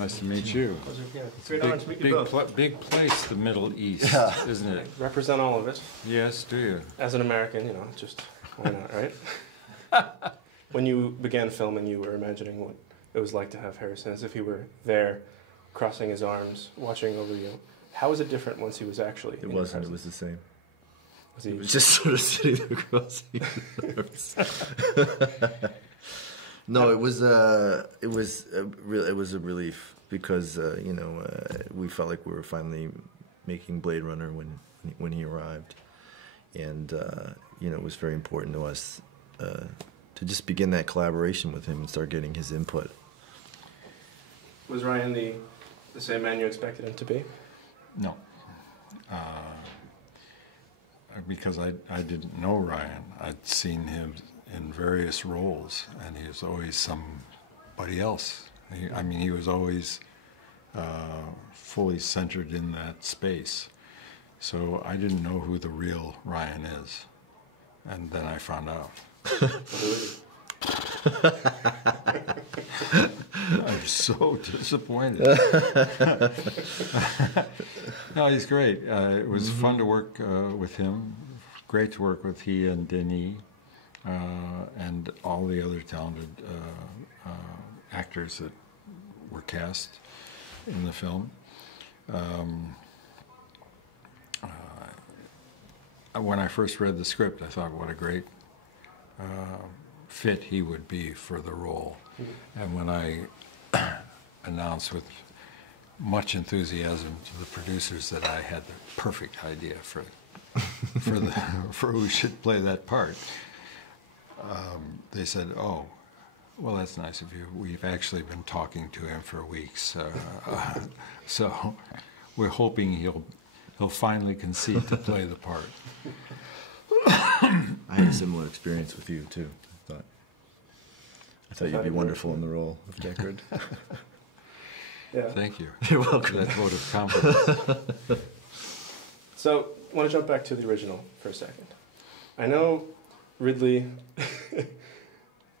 Nice to meet you. Pleasure, yeah. It's Great a honor to meet you both. big place, the Middle East, isn't it? Represent all of it. Yes, do you? As an American, you know, just why not, right? When you began filming, you were imagining what it was like to have Harrison, as if he were there, crossing his arms, watching over you. How was it different once he was actually? It wasn't. It was the same. Was he? It was just sort of sitting there crossing his arms. No, it was a relief because you know, we felt like we were finally making Blade Runner when he arrived, and you know, it was very important to us to just begin that collaboration with him and start getting his input. Was Ryan the same man you expected him to be? No. Because I didn't know Ryan. I'd seen him in various roles, and he was always somebody else. I mean, he was always fully centered in that space. So I didn't know who the real Ryan is. And then I found out. I'm so disappointed. No, he's great. It was fun to work with him. Great to work with he and Denis and all the other talented actors that were cast in the film. When I first read the script, I thought, what a great fit he would be for the role. And when I announced with much enthusiasm to the producers that I had the perfect idea for who should play that part, they said, "Oh, well, that's nice of you. We've actually been talking to him for weeks, so we're hoping he'll finally concede to play the part." I had a similar experience with you too. I thought you'd be wonderful in the role of Deckard. Yeah. Thank you. You're welcome. For that vote of confidence. So, I want to jump back to the original for a second. I know Ridley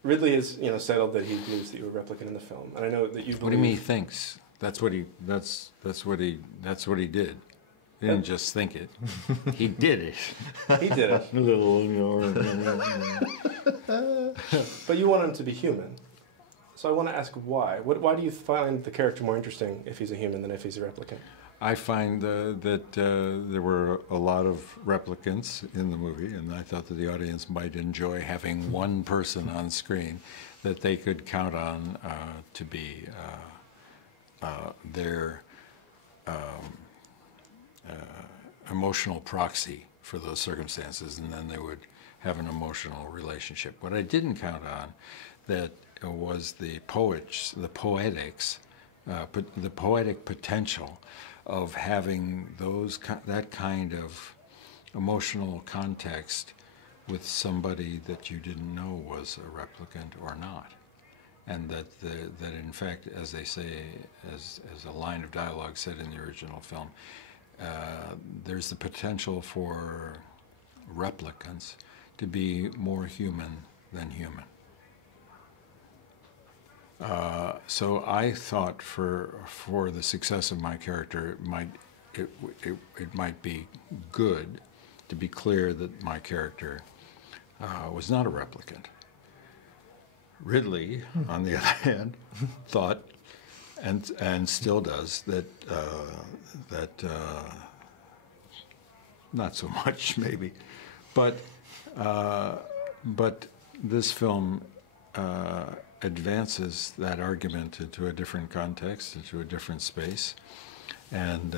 has, you know, settled that he believes that you were a replicant in the film, and I know that you. What do you mean he thinks? That's what he did. He didn't just think it. He did it. He did it. But you want him to be human. So I want to ask why. Why do you find the character more interesting if he's a human than if he's a replicant? I find that there were a lot of replicants in the movie, and I thought that the audience might enjoy having one person on screen that they could count on to be their emotional proxy for those circumstances, and then they would have an emotional relationship. What I didn't count on that was the poetics, the poetic potential of having that kind of emotional context with somebody that you didn't know was a replicant or not, and that in fact, as they say, as a line of dialogue said in the original film, there's the potential for replicants to be more human than human. So I thought for the success of my character, it might be good to be clear that my character was not a replicant. Ridley, on the other hand, thought and still does that not so much maybe, but this film advances that argument into a different context, into a different space, and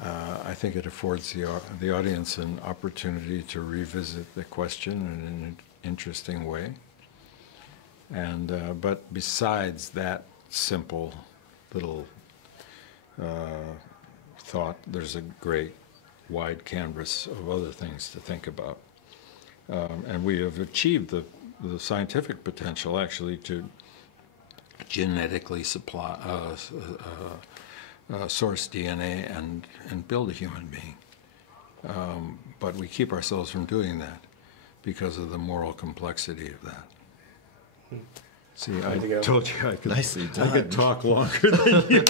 I think it affords the audience an opportunity to revisit the question in an interesting way. And but besides that simple little thought, there's a great wide canvas of other things to think about. And we have achieved the scientific potential, actually, to genetically supply, source DNA and build a human being. But we keep ourselves from doing that because of the moral complexity of that. See, I Way to go. told you I could, Nicely I could done. talk longer than you.